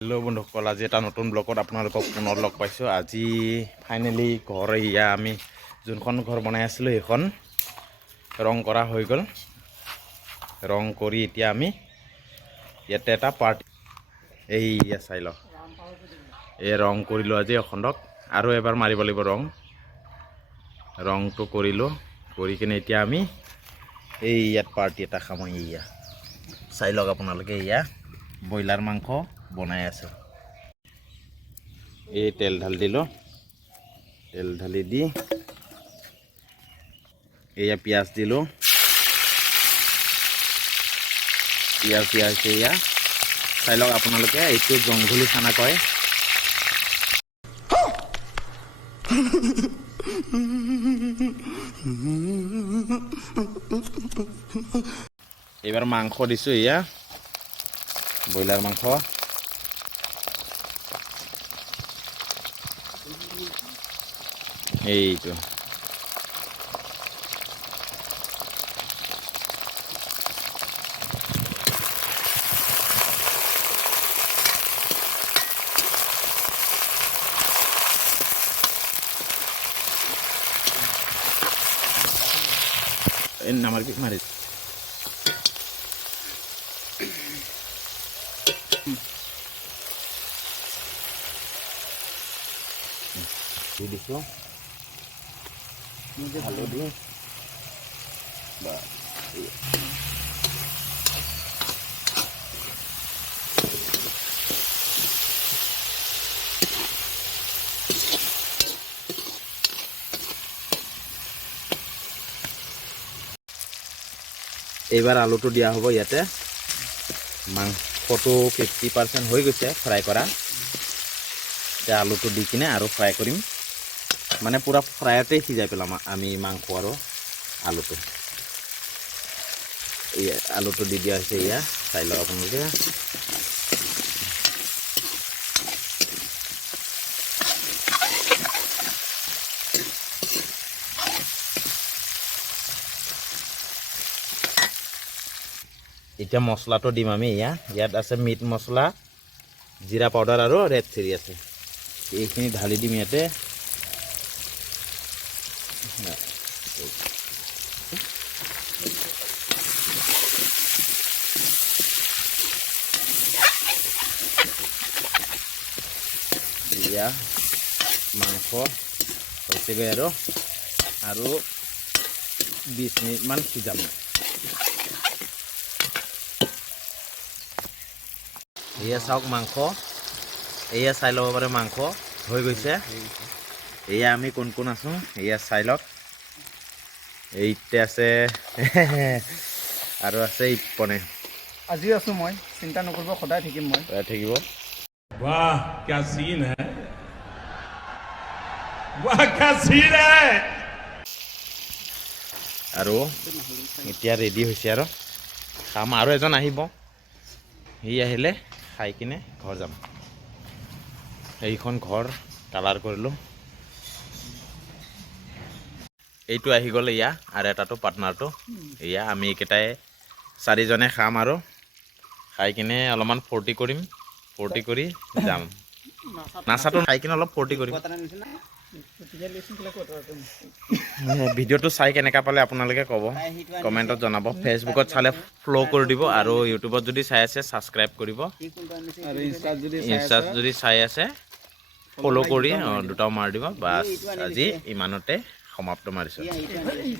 Hello' বন্ধুসকল, আজি এটা নতুন ব্লগত আপোনালোকক পুনৰ লগ পাইছোঁ। আজি ফাইনেলি ঘৰ এয়া আমি যোনখন ঘৰ বনাই আছিলোঁ সেইখন ৰং কৰা হৈ গ'ল। ৰং কৰি এতিয়া আমি ইয়াতে এটা পাৰ্টি এইয়া চাই লওক, এই ৰং কৰিলোঁ আজি অখণ্ডক। আৰু এবাৰ মাৰিব লাগিব ৰংটো কৰিলোঁ। কৰি কিনে এতিয়া আমি এই ইয়াত পাৰ্টি এটা খাম। এয়া চাই লওক আপোনালোকে, এয়া ব্ৰইলাৰ মাংস বনাই আছোঁ। এই তেল ঢালি দিলোঁ, তেল ঢালি দি এয়া পিঁয়াজ দিলোঁ। পিঁয়াজ এয়া চাই লওক আপোনালোকে, এইটো জংঘলী খানা কয়। এইবাৰ মাংস দিছোঁ, এয়া ব্ৰইলাৰ মাংস। এইটো নামাৰিবি, মাৰি দি দিছোঁ হালধি। এইবাৰ আলুটো দিয়া হ'ব ইয়াতে। মাংসটো 50% হৈ গৈছে ফ্ৰাই কৰা। এতিয়া আলুটো দি কিনে আৰু ফ্ৰাই কৰিম, মানে পুৰা ফ্ৰাইতে সিজাই পেলাম আমি মাংস আৰু আলুটো। এয়া আলুটো দি দিয়া হৈছে, এয়া চাই লওক আপোনালোকে। এতিয়া মছলাটো দিম আমি। ইয়াত আছে মিট মছলা, জিৰা পাউডাৰ আৰু ৰেড চিলি আছে। এইখিনি ঢালি দিম ইয়াতে। এয়া মাংস হৈছেগৈ আৰু 20 মিনিটমান সিজাম। এয়া চাওক মাংস, এয়া চাই ল'ব পাৰে, মাংস হৈ গৈছে। এয়া আমি কোন কোন আছোঁ এয়া চাই লওক। এইতে আছে আৰু আছে ইপনে। আজি আছোঁ মই, চিন্তা নকৰিব, সদায় থাকিম মই। সদায় থাকিব। वाह क्या सीन है, वाह क्या सीन है। আৰু এতিয়া ৰেডি হৈছে আৰু খাম। আৰু এজন আহিব, সি আহিলে খাই কিনে ঘৰ যাম। এইখন ঘৰ কালাৰ কৰিলোঁ। এইটো আহি গ'ল এয়া, আৰু এটাটো পাৰ্টনাৰটো। এয়া আমি এইকেইটাই 4জনে খাম আৰু খাই কিনে অলপমান ফূৰ্তি কৰিম। ফূৰ্তি কৰি যাম। নাচাটো খাই কিনে অলপ ফূৰ্তি কৰিম। ভিডিঅ'টো চাই কেনেকুৱা পালে আপোনালোকে ক'ব, কমেণ্টত জনাব। ফেচবুকত চালে ফ'ল' কৰি দিব, আৰু ইউটিউবত যদি চাই আছে ছাবস্ক্ৰাইব কৰিব। ইনষ্টাত যদি চাই আছে ফ'ল' কৰি দুটাও মাৰি দিব। বাছ আজি ইমানতে সমাপ্ত মাৰিছোঁ।